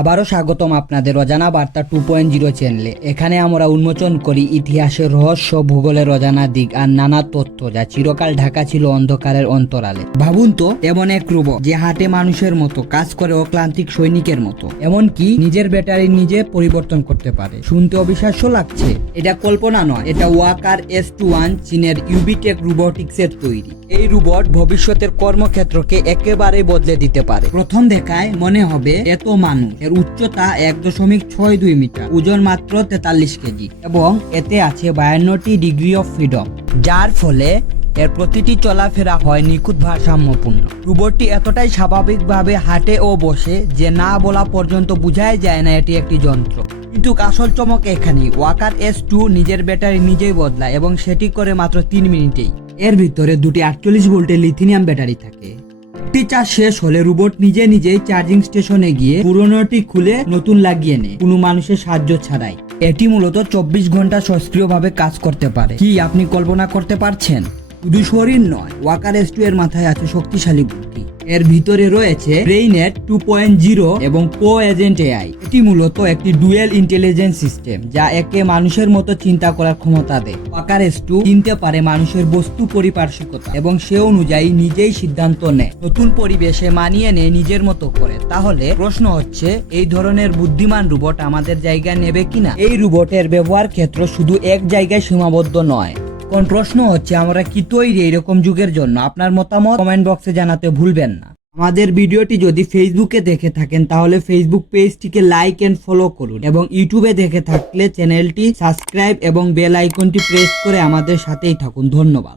আবারও স্বাগতম আপনাদের অজানা বার্তা 2.0 চ্যানেলে। এখানে আমরা উন্মোচন করি ইতিহাসের রহস্য, ভূগোলের অজানা দিক আর নানা তথ্য যা চিরকাল ঢাকা ছিল অন্ধকারের অন্তরালে। ভাবুন তো, এমন এক রোবট যে হাঁটে মানুষের মতো, কাজ করে অক্লান্তিক সৈনিকের মতো, এমনকি নিজের ব্যাটারি নিজে পরিবর্তন করতে পারে। শুনতে অবিশ্বাস্য লাগছে? এটা কল্পনা নয়, এটা ওয়াকার S21 চীনের ইউবিটেক রোবোটিক্সের তৈরি। এই রোবট ভবিষ্যতের কর্মক্ষেত্রকে একেবারে বদলে দিতে পারে। প্রথম দেখায় মনে হবে এত মানুষ। এর উচ্চতা 1.62 মিটার, ওজন মাত্র 43 কেজি এবং এতে আছে 52টি ডিগ্রি অফ ফ্রিডম, যার ফলে এর প্রতিটি চলাফেরা হয় নিখুঁত ভারসাম্যপূর্ণ। রোবটটি এতটাই স্বাভাবিকভাবে হাঁটে ও বসে যে না বলা পর্যন্ত বোঝাই যায় না এটি একটি যন্ত্র। কিন্তু আসল চমক এখানেই, ওয়াকার S2 নিজের ব্যাটারি নিজেই বদলায় এবং সেটি করে মাত্র 3 মিনিটেই। এর ভিতরে দুটি 48 ভোল্টের লিথিয়াম ব্যাটারি থাকে। একটি চার্জ শেষ হলে রোবট নিজেই চার্জিং স্টেশনে গিয়ে পুরনোটি খুলে নতুন লাগিয়ে নেয়, কোনো মানুষের সাহায্য ছাড়াই। এটি মূলত 24 ঘন্টা সক্রিয়ভাবে কাজ করতে পারে। কি আপনি কল্পনা করতে পারছেন? শুধু শরীর নয়, ওয়াকার S2 এর মাথায় আছে শক্তিশালী বুদ্ধি। এর ভিতরে রয়েছে ব্রেইনেট 2.0 এবং কো এজেন্ট AI। এটি মূলত একটি ডুয়েল ইন্টেলিজেন্স সিস্টেম যা একে মানুষের মতো চিন্তা করার ক্ষমতা দেয়। ওয়াকার S2 চিনতে পারে মানুষের বস্তু পরিপার্শ্বিকতা এবং সে অনুযায়ী নিজেই সিদ্ধান্ত নেয়, নতুন পরিবেশে মানিয়ে নেয় নিজের মতো করে। তাহলে প্রশ্ন হচ্ছে, এই ধরনের বুদ্ধিমান রোবট আমাদের জায়গা নেবে কিনা? এই রোবটের ব্যবহার ক্ষেত্র শুধু এক জায়গায় সীমাবদ্ধ নয়। কোন প্রশ্ন হচ্ছে, আমরা কি তৈরি এরকম যুগের জন্য? আপনার মতামত কমেন্ট বক্সে জানাতে ভুলবেন না। আমাদের ভিডিওটি যদি ফেসবুকে দেখে থাকেন তাহলে ফেসবুক পেজটিকে লাইক এন্ড ফলো করুন এবং ইউটিউবে দেখে থাকলে চ্যানেলটি সাবস্ক্রাইব এবং বেল আইকনটি প্রেস করে আমাদের সাথেই থাকুন। ধন্যবাদ।